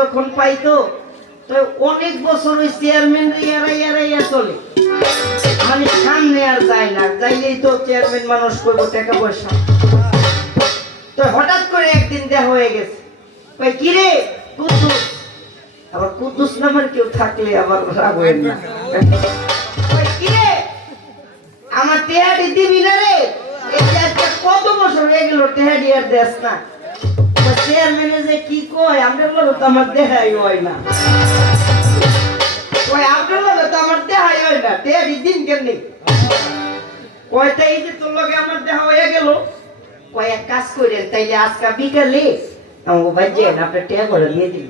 যখন পাইতো তো অনেক বছর ওই চেয়ারম্যান এরাইয়া চলে, মানে সামনে আর যায় না, যাইলেই তো চেয়ারম্যান মানুষ করবো টাকা পয়সা। তো হঠাৎ করে একদিন দেখা হয়ে গেছে, কিরে কুদ্দুস, আবার কুদ্দুস নামের কেউ থাকলে আবার রাগ হইল না, কিরে আমার টেহাডি দিবি না রে, কত বছর হয়ে গেল টেহাডি আর দেশ না। চেয়ারম্যানে যে কি কয় আমরা বলো তো আমার দেখাই হয় না, কয় আমরা বলো তো আমার দেখাই হয় না, টেহাডি দিন কেমনি কয়টা এই যে তোর লগে আমার দেখা হয়ে গেল, কয় এক কাজ করেন তাইলে আজকে বিকালে আমাকে ভাই যে আপনার টেহা করে দিয়ে দিন।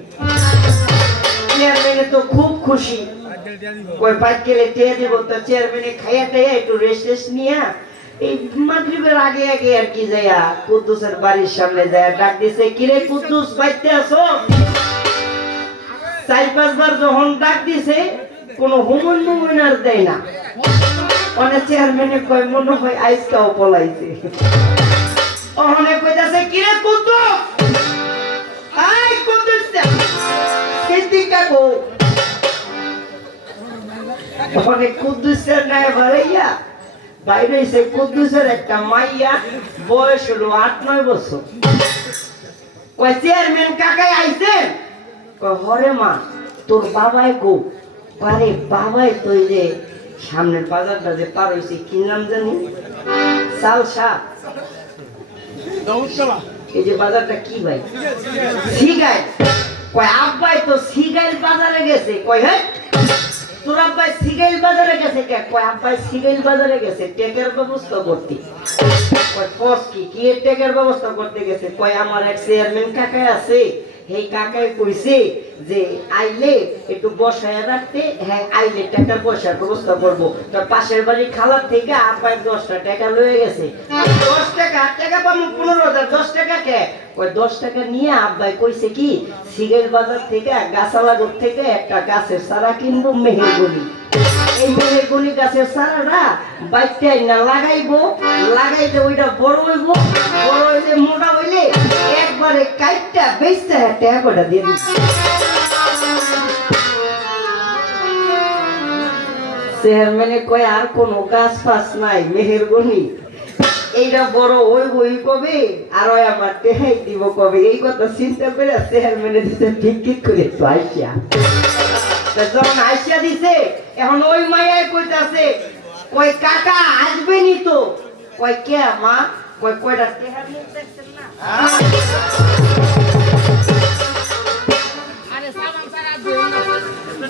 চেয়ারম্যানে তো খুব খুশি, কয় বাইক গেলে টেহা দিব, তো চেয়ারম্যানে খাইয়া টাইয়া একটু রেস্ট নিয়া এই মাগরিবের আগে আগে আর কি যাইয়া কুদ্দুসের বাড়ির সামনে যাইয়া ডাক দিছে, কিরে কুদ্দুস বাইতে আসো। 4-5 বার যখন ডাক দিছে কোনো হুমন আর দেয় না, অনেক চেয়ারম্যানে কয় মনে হয় আইসটাও পলাইছে। অনেক কইতাছে কিরে কুদ্দুস, আই কুদ্দুস সিদ্দিকা কো, অনেক কুদ্দুসের নাই ভাইয়া বাইরে এসে কুদ্দুসের একটা মাইয়া, বয়স হলো 8-9 বছর। কয় চেয়ারম্যান কাকাই আইছেন, কয় হরে মা তোর বাবাই কো, পারে বাবাই তো এই যে সামনের বাজারটা যে পার হইছে কি নাম জানি, সালসা, এই যে বাজারটা কি ভাই, সিগাইল। কয় আব্বাই তো সিগাইল বাজারে গেছে। কয় হ্যাঁ তোর আব্বাই সিগাইল বাজারে গেছে কে? কয় আব্বাই সিগাইল বাজারে গেছে টেকের ব্যবস্থা করতে। কয় কস কি টেকের ব্যবস্থা করতে গেছে? কয় আমার এক চেয়ারম্যান কাকা আছে, এই কাকাই কইছে যে আইলে একটু বসায় রাখতে, হ্যাঁ আইলে টাকার পয়সার ব্যবস্থা করবো। তার পাশের বাড়ি খালার থেকে আব্বাই 10টা টাকা লয়ে গেছে। 10 টাকা পাবো 15,000, 10 টাকা কে? কয় 10 টাকা নিয়ে আব্বাই কইছে কি সিগাইল বাজার থেকে গাছালাগড় থেকে একটা গাছের চারা কিনবো মেহেরগনি। এই মেহেরগনি গাছের চারাটা বাইতে না লাগাইবো, লাগাইতে ওইটা বড় হইব, বড় হইলে মোটা হইলে একবারে কাইটটা বেচতে টাকাটা দিয়ে দিচ্ছি। চেয়ারম্যানে কয় আর কোনো গাছ ফাছ নাই, মেহেরগনি এইটা বড় ওই কবে আর ওই আমার টেহাই দিব কবে, এই কথা চিন্তা করে চেয়ারম্যানে দিতে ঠিক করে তো আইসিয়া। যখন আইসিয়া দিছে এখন ওই মাইয়াই কইতাছে, কয় কাকা আসবেনি তো? কয় কে মা? কয় কয়টা টেহা দিয়ে দেখছেন না?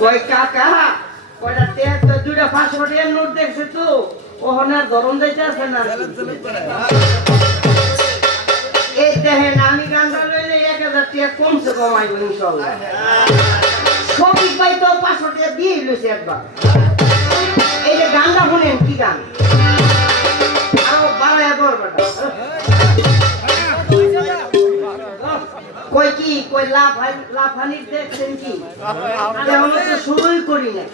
কয় কাকা কয়টা টেহা তো 2টা 500 টাকার নোট দেখছে তো, ওখানে আর ধরন দিতে আছে না। এই দেখেন আমি গান্দা লইলে 1000 টাকা কমছে কমাইব ইনশাআল্লাহ। শফিক ভাই তো 500 টাকা দিয়ে লইছে একবার। এই যে গান্দা শুনেন কি গান আরো বাড়ায় করবেন। কই কি কই লাফানি দেখছেন কি? আমরা তো শুরুই করি না।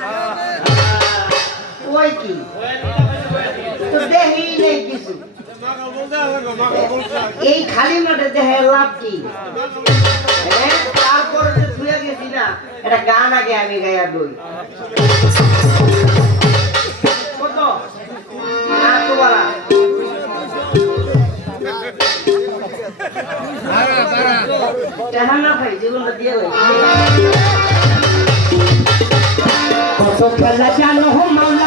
কই কি তো দেহি নেই কিছু, এই খালি মাঠে দেখে লাভ কি? তারপরে যে ধুয়ে গেছি না, এটা গান আগে আমি গাইয়া দই কত বলা না ভাই জীবনটা দিয়ে কত খেলা জানো মাওলা।